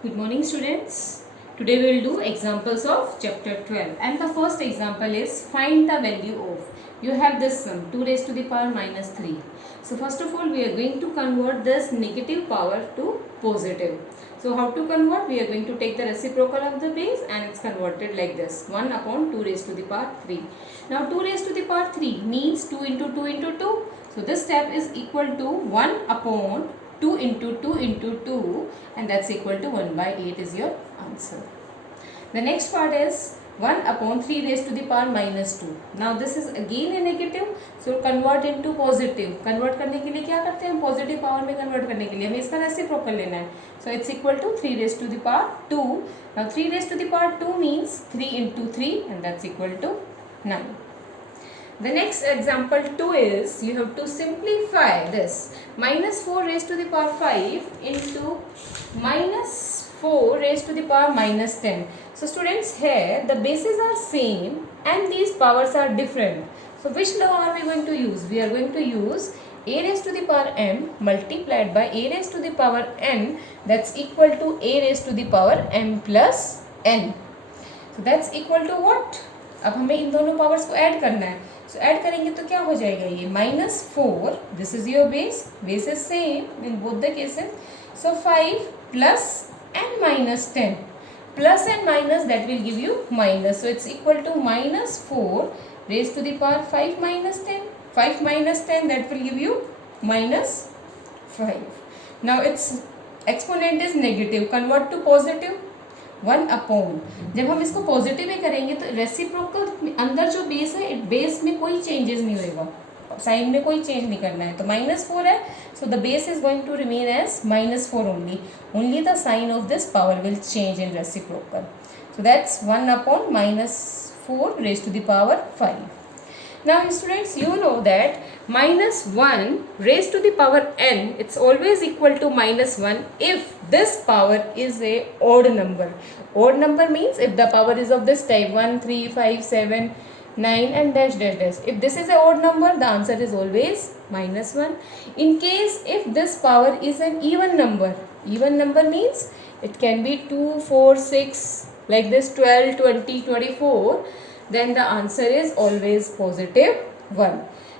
Good morning, students. Today we will do examples of chapter 12, and the first example is find the value of. You have this sum 2 raised to the power minus 3. So first of all we are going to convert this negative power to positive. So how to convert? We are going to take the reciprocal of the base and it's converted like this, 1 upon 2 raised to the power 3. Now 2 raised to the power 3 means 2 into 2 into 2. So this step is equal to 1 upon 2 into 2 into 2, and that's equal to 1 by 8 is your answer. The next part is 1 upon 3 raised to the power minus 2. Now this is again a negative, so convert into positive. Convert करने के लिए क्या करते हैं हम? Positive power में convert करने के लिए हमें इसका रेसिप्रोकल लेना है. So it's equal to 3 raised to the power 2. Now 3 raised to the power 2 means 3 into 3, and that's equal to 9. The next example 2 is you have to simplify this minus 4 raised to the power 5 into minus 4 raised to the power minus 10. So students, here the bases are same and these powers are different. So which law are we going to use? We are going to use a raised to the power m multiplied by a raised to the power n, that's equal to a raised to the power m plus n. So that's equal to what? अब हमें इन दोनों powers को add करना है. सो add करेंगे तो क्या हो जाएगा? ये minus 4, this is your base is same in both the cases. So 5 plus and minus 10 plus and minus that will give you minus. So it's equal to minus 4 raise to the power 5 minus 10. 5 minus 10 that will give you minus 5. Now its exponent is negative, convert to positive 1 upon. जब हम इसको positive ही करेंगे तो reciprocal अंदर जो base है base में कोई चेंजेस नहीं होएगा, साइन में कोई चेंज नहीं करना है. तो माइनस 4 है, so the base is going to remain as minus 4 only the sign of this power will change in reciprocal. So that's 1 upon minus 4 raise to the power 5. Now students, you know that minus 1 raised to the power n, it's always equal to minus 1 if this power is a odd number. Odd number means if the power is of this type 1, 3, 5, 7, 9 and dash dash dash. If this is a odd number, the answer is always minus 1. In case if this power is an even number means it can be 2, 4, 6 like this, 12, 20, 24, then the answer is always positive 1.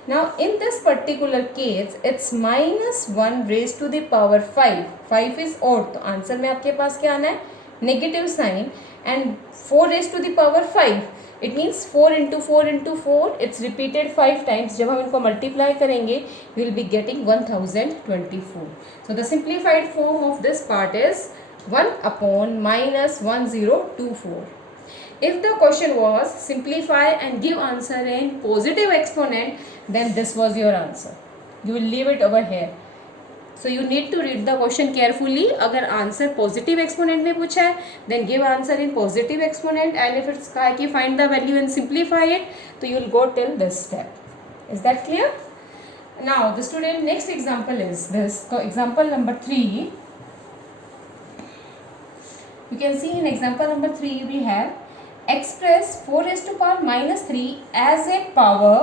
Now in this particular case it's minus 1 raised to the power 5. 5 is odd, तो answer में आपके पास क्या आना है? Negative sign. And 4 raised to the power 5, it means 4 into 4 into 4, it's repeated 5 times. जब हम इनको मल्टीप्लाई करेंगे you will be getting 1024. So the simplified form of this part is 1 upon minus 1024. If the question was simplify and give answer in positive exponent, then this was your answer. You will leave it over here. So you need to read the question carefully. अगर answer positive exponent में पूछा है then give answer in positive exponent, and if it's कहा कि find the value and simplify it, तो you will go till this step. Is that clear? Now the student next example is this. So example number 3. You can see in example number 3 we have express 4 raised to power minus 3 as a power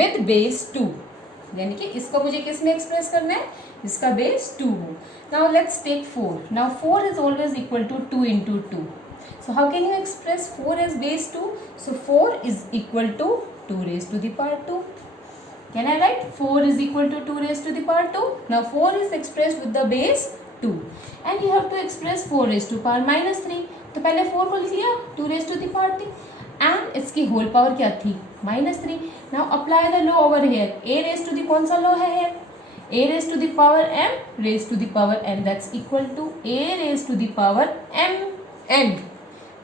with base 2. यानी कि इसको मुझे किस में express करना है? इसका base 2 हो. Now let's take 4. Now 4 is always equal to 2 into 2. So how can you express 4 as base 2? So 4 is equal to 2 raised to the power 2. Can I write 4 is equal to 2 raised to the power 2? Now 4 is expressed with the base 2 and you have to express 4 raised to power minus 3. तो पहले 4 को लिख लिया 2 raised to the power 3 and इसकी whole power क्या थी? minus 3. Now apply the law over here. a raised to the कौन सा law है here? a raised to the power m raised to the power n, that's equal to a raised to the power m n.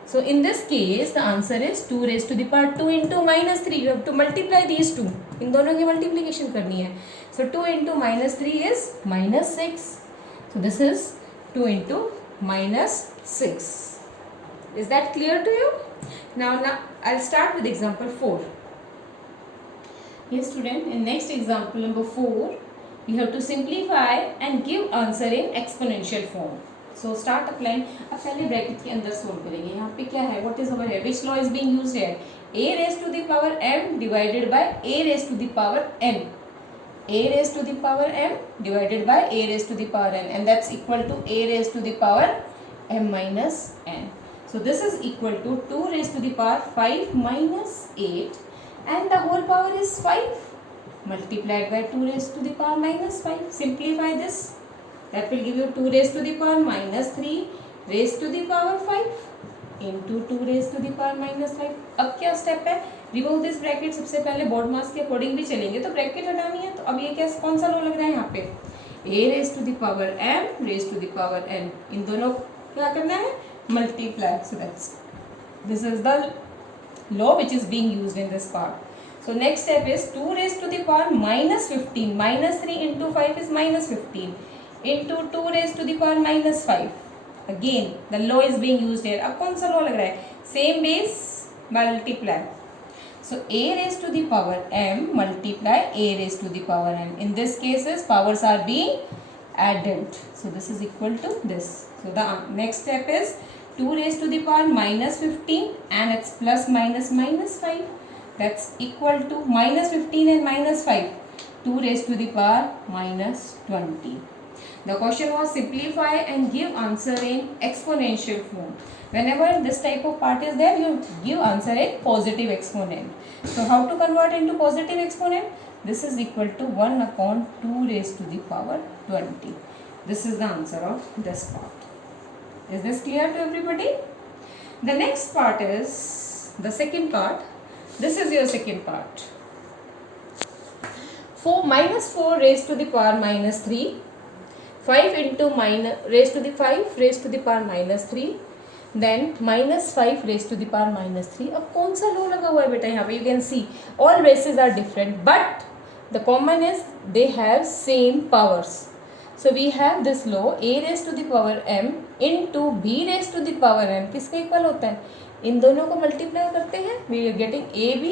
So in this case the answer is 2 raised to the power 2 into minus 3. You have to multiply these two. इन दोनों की multiplication करनी है. So 2 into minus 3 is minus 6. So this is 2 into minus 6. Is that clear to you? Now I'll start with example 4. Yes student, in next example number 4, you have to simplify and give answer in exponential form. So start applying. अब पहले bracket के अंदर solve करेंगे. यहाँ पे क्या है? What is over here? Which law is being used here? a raised to the power m divided by a raised to the power n. a raised to the power m divided by a raised to the power n, and that's equal to a raised to the power m minus n. So this is equal to 2 raised to the power 5 minus 8, and the whole power is 5 multiplied by 2 raised to the power minus 5. Simplify this. That will give you 2 raised to the power minus 3 raised to the power 5 into 2 raised to the power minus 5. अब क्या step है? Remove this bracket. सबसे पहले board मास के according भी चलेंगे, तो bracket हटानी है. तो अब ये क्या, कौन सा लो लग रहा है यहाँ पे? a raise to the power m raise to the power n. इन दोनों क्या करना है? Multiply. So that's this is the law which is being used in this part. So next step is 2 raised to the power minus 15. Minus 3 into 5 is minus 15 into 2 raised to the power minus 5. Again the law is being used here. अब कौन सा law लग रहा है? Same base multiply. So a raised to the power m multiply a raised to the power n. In this cases powers are being added. So this is equal to this. So the next step is 2 raised to the power minus 15 and it's plus minus minus 5. That's equal to minus 15 and minus 5. 2 raised to the power minus 20. The question was simplify and give answer in exponential form. Whenever this type of part is there, you give answer in positive exponent. So how to convert into positive exponent? This is equal to 1 upon 2 raised to the power 20. This is the answer of this part. Is this clear to everybody? The next part is the second part. This is your second part. 4 raised to the power minus 3. 5 into minus raised to the 5 raised to the power minus 3. Then minus 5 raised to the power minus 3. अब कौन सा लो लगा हुआ है बेटा यहाँ पे? You can see all bases are different, but the common is they have same powers. So we have this law a raised to the power m into b raised to the power n. किसका equal होता है? इन दोनों को multiply करते हैं. We are getting ab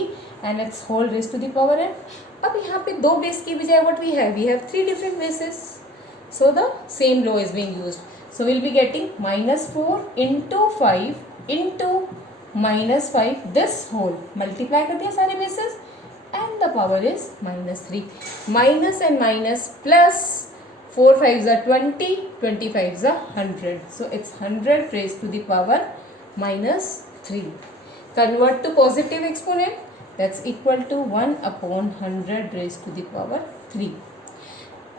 and its whole raised to the power n. अब यहाँ पे दो बेस की बजाय what we have 3 different bases. So the same law is being used. So we'll be getting minus 4 into 5 into minus 5 this whole. Multiply कर दिया सारे bases and the power is minus 3. Minus and minus plus 4 5s are 20, 25s are 100. So it's 100 raised to the power minus 3. Convert to positive exponent. That's equal to 1 upon 100 raised to the power 3.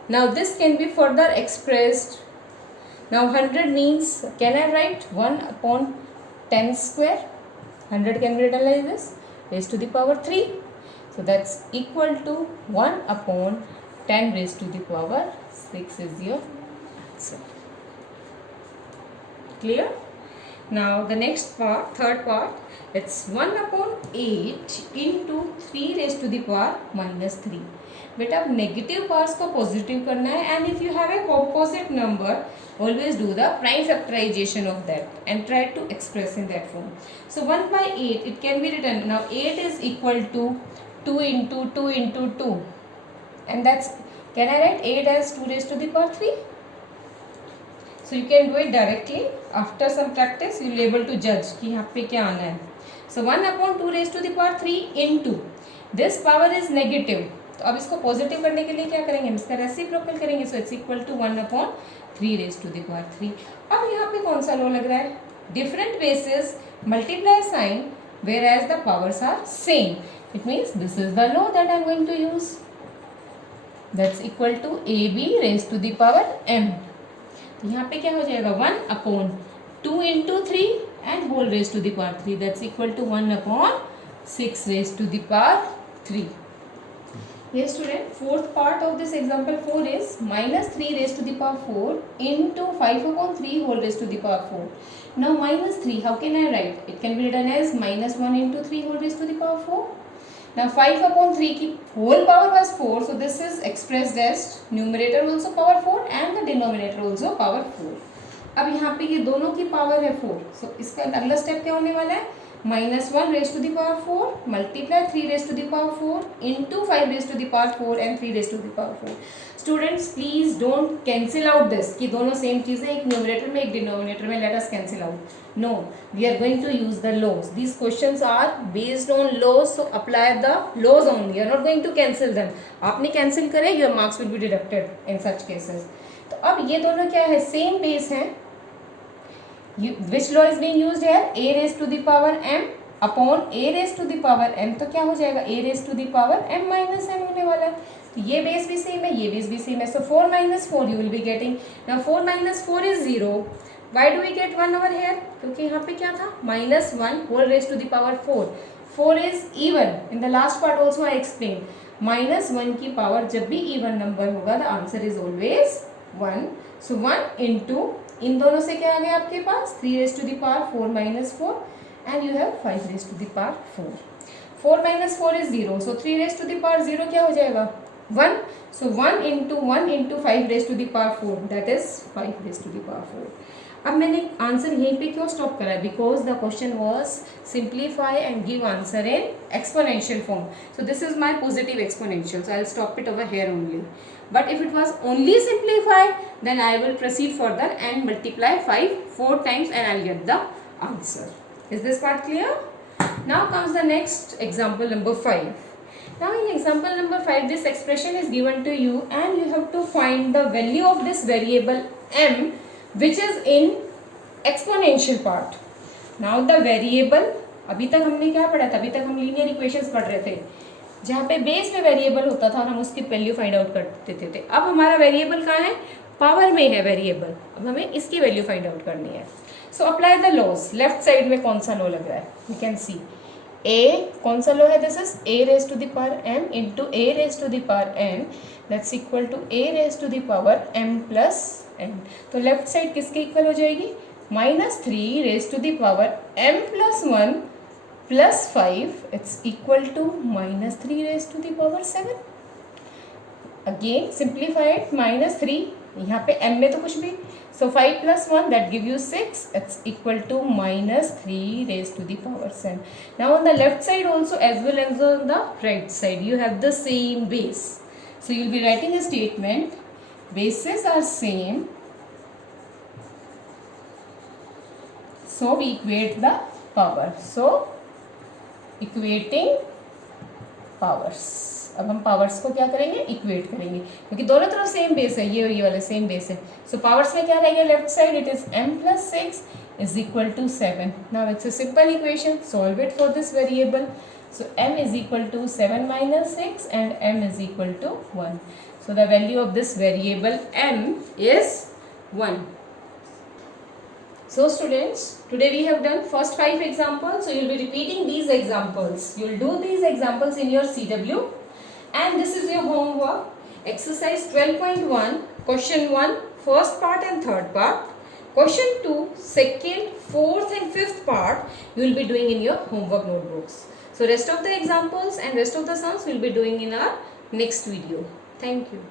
Now this can be further expressed. Now 100 means, can I write 1 upon 10 square? 100 can be written like this, raised to the power 3. So that's equal to 1 upon 10 raised to the power 6 is your answer. Clear? Now the next part, third part, it's 1 upon 8 into 3 raised to the power minus 3. बेटा अब negative parts को positive करना है, and if you have a composite number always do the prime factorization of that and try to express in that form. So 1 by 8 it can be written, now 8 is equal to 2 into 2 into 2, and that's, can I write 8 as 2 raised to the power 3? So you can do it directly. After some practice you will be able to judge कि यहाँ पे क्या आना है. So 1 upon 2 raised to the power 3 into this power is negative. तो अब इसको positive करने के लिए क्या करेंगे? हम इसका रेसिप्रोकल करेंगे. So it's equal to 1 upon 3 raise to the power 3. अब यहाँ पे कौन सा लॉ लग रहा है? Different bases multiply sign whereas the powers are same. It means this is the law that I am going to use. That's equal to A B raise to the power m. तो यहाँ पे क्या हो जाएगा? 1 upon 2 into 3 and whole raise to the power 3. That's equal to 1 upon 6 raise to the power 3. Yes student, fourth part of this example 4 is minus 3 raised to the power 4 into 5 upon 3 whole raised to the power 4. Now minus 3, how can I write? It can be written as minus 1 into 3 whole raised to the power 4. Now 5 upon 3 की whole power was 4, so this is expressed as numerator also power 4 and the denominator also power 4. अब यहाँ पे ये दोनों की power है 4, so इसका अगला स्टेप क्या होने वाला है? minus 1 raised to the power 4 multiply 3 raised to the power 4 into 5 raised to the power 4 and 3 raised to the power 4. Students, please don't cancel out this कि दोनों सेम चीज़ें एक न्यूमरेटर में एक डिनोमिनेटर में. let us cancel out. No, we are going to use the laws. These questions are based on laws, so apply the laws only. You are not going to cancel them. आपने cancel करे, your marks will be deducted in such cases. तो अब ये दोनों क्या है, same base हैं. Which law is being used here? A raised to the power m upon a raised to the power m. तो क्या हो जाएगा, a raised to the power m minus n होने वाला है. तो ये बेस भी सेम है, ये बेस भी सेम है. So 4 minus 4 you will be getting. Now 4 minus 4 is 0. Why do we get 1 over here? क्योंकि यहाँ पे क्या था, minus 1 whole raised to the power 4. 4 is even. In the last part also I explained. minus 1 की power जब भी even number होगा, the answer is always 1. So 1 into इन दोनों से क्या आ गया आपके पास, 3 raised to the power 4 minus 4 and you have 5 raised to the power 4. 4 minus 4 is 0. So 3 raised to the power 0 क्या हो जाएगा, 1. So 1 into 5 raised to the power 4, that is 5 raised to the power 4. अब मैंने answer यहीं पे क्यों stop करा, because the question was simplify and give answer in exponential form. So this is my positive exponential, so I will stop it over here only. But if it was only simplify, then I will proceed further and multiply 5 4 times and I will get the answer. Is this part clear? Now comes the next example number 5. Now in example number 5, this expression is given to you and you have to find the value of this variable m which is in exponential part. Now the variable, अभी तक हमने क्या पढ़ा था, अभी तक हम linear equations पढ़ रहे थे जहाँ पे बेस में वेरिएबल होता था और हम उसकी वैल्यू फाइंड आउट करते थे. अब हमारा वेरिएबल कहाँ है, पावर में है वेरिएबल. अब हमें इसकी वैल्यू फाइंड आउट करनी है. So apply the laws. Left side में कौन सा लॉ लग रहा है, यू कैन सी ए. कौन सा लॉ है, this is A raise to the power M into A raise to the power N, that's equal to A raise to the power M plus N. तो left side किसके इक्वल हो जाएगी, -3 raise to the power M plus 1 plus 5, it's equal to -3 raised to the power 7. Again simplify it, -3 यहाँ पे m में तो कुछ भी, so 5 plus 1 that give you 6, it's equal to -3 raised to the power 7. Now on the left side also as well as on the right side you have the same base, so you'll be writing a statement, bases are same, so we equate the power. So equating powers. अब हम powers को क्या करेंगे, equate करेंगे क्योंकि दोनों तरफ same base है, ये और ये वाले सेम बेस है. सो पावर्स में क्या रहेगा, left side it is m plus 6 is equal to 7. Now it's a simple equation, solve it for this variable. So m is equal to 7 minus 6 and m is equal to 1. So the value of this variable m is 1. So students, today we have done first 5 examples. So you will be repeating these examples. You will do these examples in your CW. And this is your homework. Exercise 12.1, question 1, first part and third part. Question 2, second, fourth and fifth part you will be doing in your homework notebooks. So rest of the examples and rest of the sums we will be doing in our next video. Thank you.